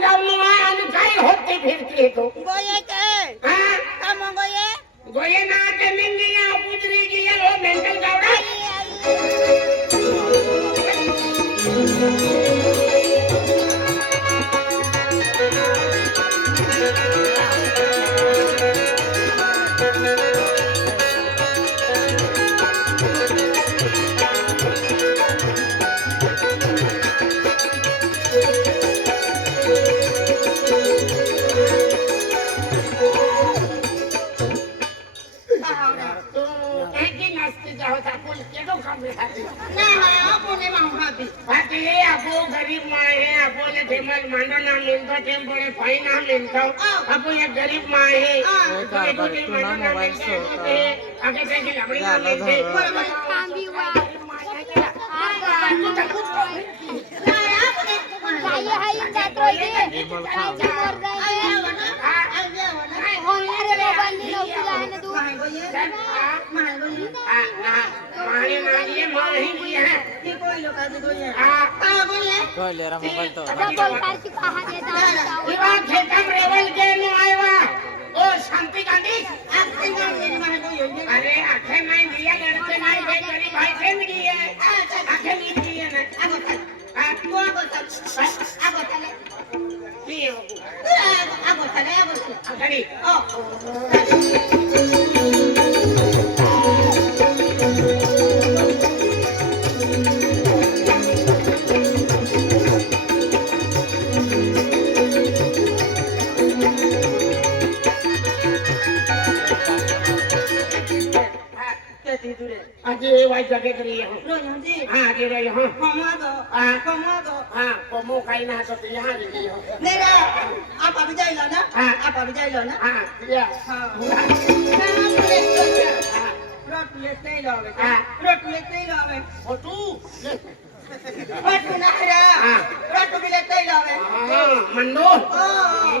गावनो आहे आणि काय होती फिरती है तो। गोये के? हा? काम गोये? गोये ना ते मिंगी या पुजरी की ये हो मेंटल गावडा आई आई। આપો ગરીબમાં આપો ને ફેમલ માંડો ના મેલતો તેમ પડે ફાઈ ના મેલતો આપો એ ગરીબમાં હે માંડો ના મેલતો આગે તે લબડી ના મેલતે કાંદી વા આ આપને જાય હે જાત્રો દે જાય सर आप महाली हमारे नालिये माँ नहीं की है ये कोई लोग आज दो ये हाँ बोलिए कोई ले रहा मोबाइल तो बोल पासी कहा देता ये बात खेतम रेवल के में आया ओ शांति गांधी आपके नाम मेरे माने कोई अरे आखे मैं दिया लड़के मैं के तेरी भाई से मिली है आखे नहीं दी है मैं अब आप को अब अब चले ये अब चले अब चले ओ આજે વાય જગે કરી હા. આજે રહી હા. કમાદો હા. કમાદો. હા કમો ખાઈ ના તો યહાં રહી ગઈ ને ને આપ આવી જાય લો ને. હા. આપ આવી જાય લો ને. હા યા હા. રોટ લે તઈ લો હવે. હા. રોટ લે તઈ લો હવે. ફોટુ રોટ ના રે. રોટ બી લે તઈ લો હવે. હા મંડો હા.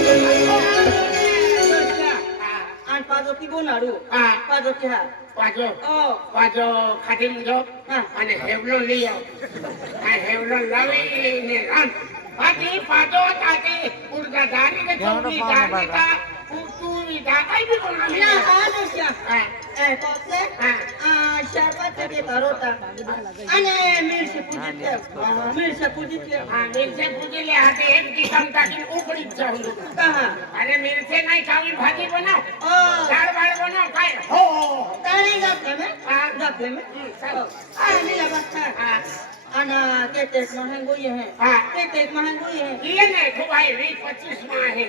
પાછળથી બોલાડું હા. પાછો ચા પાછો પાછો ખાધી મૂજો અને હેવલો લઈ આવ. આ હેવલો લાવી ને રામ. પાછી પાછો તાકી ઉડતા ધારી ને ચોકી ધારી તા ઉડતું ની ધાકાઈ બી કોણ આવ્યા હા દસ્યા. હા. એ તો છે? હા. પાછળ ધરોતા અને કે મીરસે પૂજી હા મીરસે મહેંગોય ને ખુબાઈ 20 25 માં હે.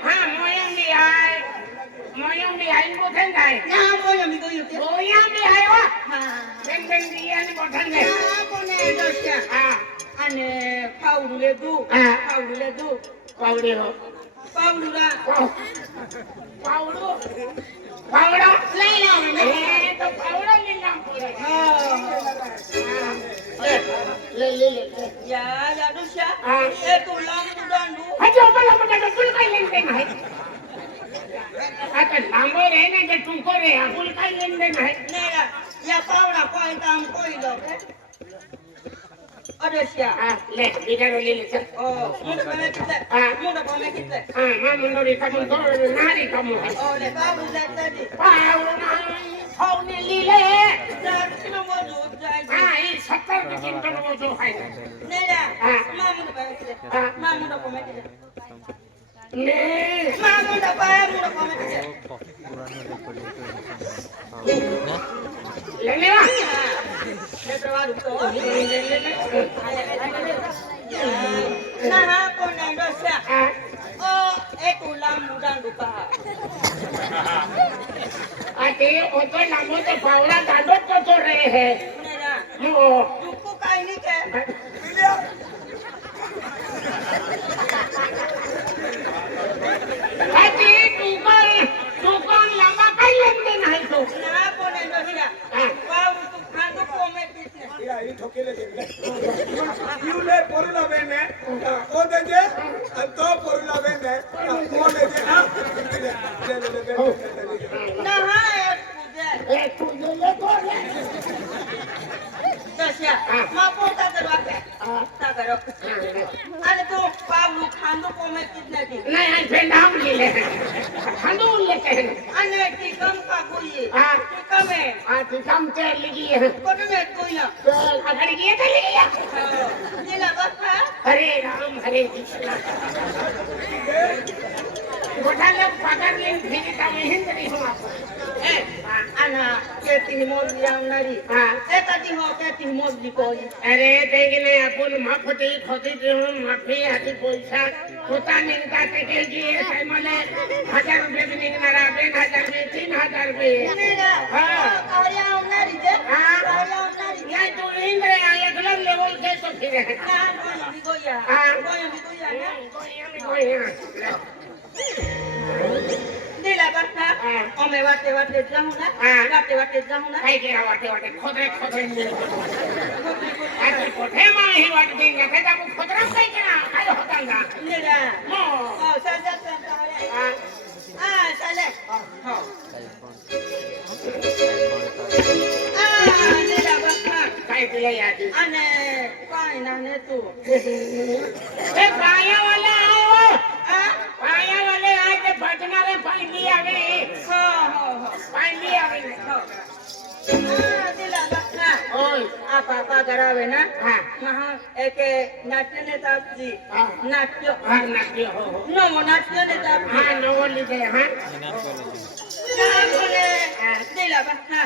હા મોયમ મોયમ બી આઈ બોથન જાય ના મોય બી ગયું તે મોયમ બી આયો હા. બેન બેન બિયાની બોથન ને આ કોને દોસ્યા હા. અને પાવડું લેતું હા. પાવડું લેતું પાવડી હો. પાવડું લા. પાવડો પાવડો લઈ લાવે ને તો પાવડો ની નામ પડે. હા. લે લે લે યા યા દોસ્યા હા. એ તું લાંબુ દાંડુ. હજો પેલા બધા ફૂલ કઈ દેના હે આ તો લાંબો રહે ને કે ટૂંકો રહે આ ફૂલ કઈ લઈને દેના હે યા પાવડા કોઈ કામ કોઈ દો કે અડોસ્યા. હા લે બીજાનો લઈ લે ચાલ. ઓ મુંડ પમે કિતે હા. મુંડ પમે કિતે હા માં મુંડો રી કમું તો નારી કમું ઓ લે ફોને લીલે જાતનો મોજો જાય હા એ સત્તર ટિકિટ કરવો જો હોય નેરા હા. મા મુંડ પમે કિતે હા. મા મુંડ પમે કિતે ને મા મુંડ પમે મુંડ પમે કિતે લે લેવા લે પ્રવાદ તો લે લે લે લે ના હા કોને દોસ્યા હા ઓ એ તું લાંબુ દાંડુ કહા આ તે ઓતો લાંબો તો પાવડા દાંડો જ જતો રહે હે. કાઈ નહીં કે. માં પોતા કરવા કે હા તા કરો અને તું પાવલું ખાંડું કોમે કીધ નથી नहीं आई पे नाम ले ले हंदून लेते हैं અને ટીકમ કાકુઈ હા. ટીકમે आज हम तेल लगी है કોટને કોઈના तो अगर ये तो लगी है નીલા બાપા हरे राम हरे कृष्णा গোঠালে পাকারলে ভিড়ে কামে হিন্দরি হওয়া এ আনা কে তিন মজলি আমনারি হ্যাঁ এ কাটি হো কে তিন মজলি কই আরে দেখিনে এখন মাফতে খতি দেহ মাফে হাতে পয়সা। কোথা নিনকা থেকে গিয়ে তাই মানে হাজার রুপে দিন নারা বেন হাজার রুপে তিন হাজার রুপে। হ্যাঁ। আয়া আমনারি দে হ্যাঁ। আয়া আমনারি নাই তো ইন্দ্রে আয়া গলাম লেভেল কে তো ফিরে হ্যাঁ গইয়া হ্যাঁ। গইয়া અમે વાટે વાટે જાઉં ને વાટે વાટે જાઉં ને કઈ ગયા વાટે વાટે ખોદરે ખોદરે આટલી કોઠે માં હી વાટ ગઈ ને કહેતા હું ખોદરા કઈ ગયા આયો હોતા ના લેડા હો સર સર સર હા હા ચાલે હો આ લેડા બસ કઈ ગયા યાર અને કઈ ના ને તું એ પાયા વાલા આવ્યો પાયા વાલે આજે ભજનારે ફાઈ લી આવે पापा करावे ना? हाँ। महा एक नाट्य नेताब जी नाट्य। हाँ नाट्य हाँ, हो नवो नाट्य नेताब हाँ नवो लिखे हाँ। दिला बसना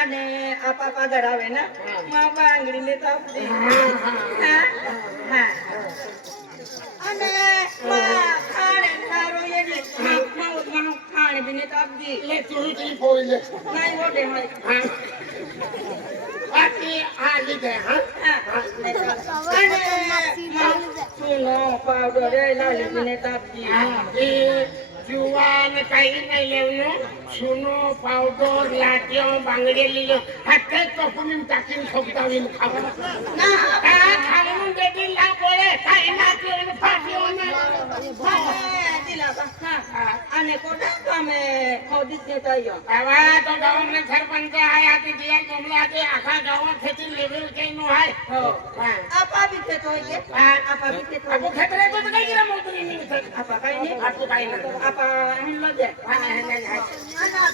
आणि आपा पगारावे ना? हाँ। मग बांगडी नेताब जी हा हा। आणि खाणे खारो येणे मग खाणे बिने ताप जी ले तुझी पोहिले नाही मोठे हाय। જુવાન કઈ નહીં લેવનું સુનો પાવડર લાટ્યો બાંગડી લીલો હાથે કપૂની ટાકીને ખોપતાવીને ખાવાનું ના આ ખાવાનું બેટી ના પડે કાઈ નાખ્યો એને ફાટ્યો ને અને કોટા તમે ખોદીત ને તયો આવા તો ગામ હાય આતે દિયા આખા ગામ ખેતી લેવલ કે હાય હો આપા બીતે તો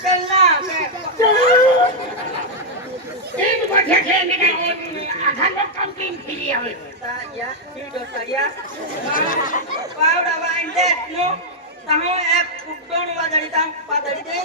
પેલા પાવડા વાઇન દેટ નો તહો એક કુટોણ વાદળી તામ પાદળી દે.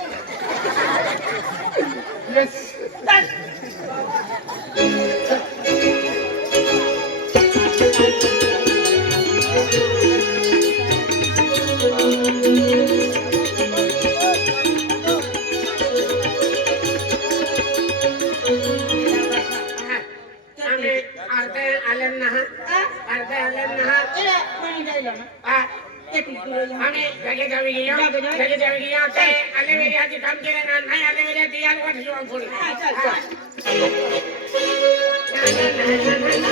विजया मेरे विजया ते अले विजया जी काम के ना नहीं अले विजया जी यार वट जो फूल चल चल ना ना ना ना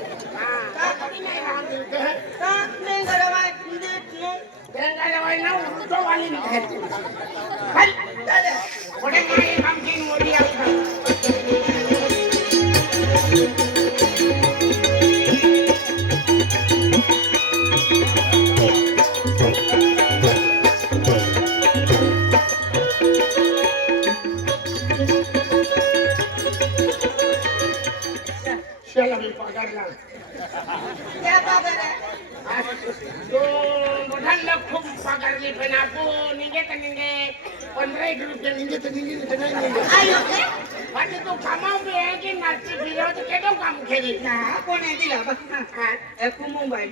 வெங்காயம் வாங்கினா உருட்டோ வாங்கி ಮೊದಲ ಫುಲ್ ಪಗಾರ್ಲಿ ಬನಾಕು ನಿಂಗೆ ತನಿಂಗೆ ಪಂದ್ರೈದು ರೂಪಾಯಿ ನಿಂಗೆ ತನಿಂಗೆ ತನಿಂಗೆ ಮತ್ತೆ ತು ಕಮಾವು ಹೇಗೆ ನಾಚಿ ಬಿರೋದು મોબાઈલ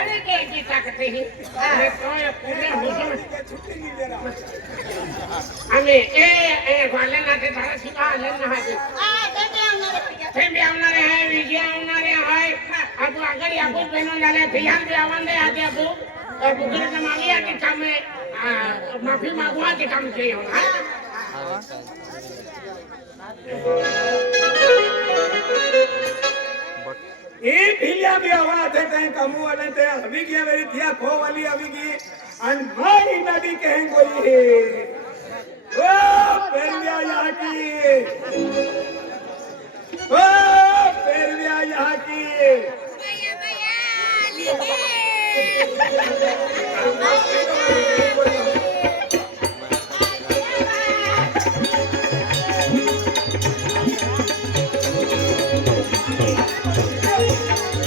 नाचणं तर एक नंबर आहे पण तगाडे घ्यायची टाकते ही अरे तो एक पुढे हुजूर. आम्ही ए ए वाले नाते धारा शिका आले ना हाते ते बी आवणारे आहे विजय आवणारे आहे आपण आगळ आपण बनवून झाले फियाल बी आवडले आधी आपण बुकरीचं मागे आधी काम आहे आ, माफी मागवा ते काम के એ ઢીલિયા બી હવા છે તે કમુ અને તે હવી ગયા વેરી થયા ખો વાલી હવી ગઈ અને મારી નદી કહે ગોઈ હે ઓ પેરવ્યા યહાં કી ઓ પેરવ્યા યહાં કી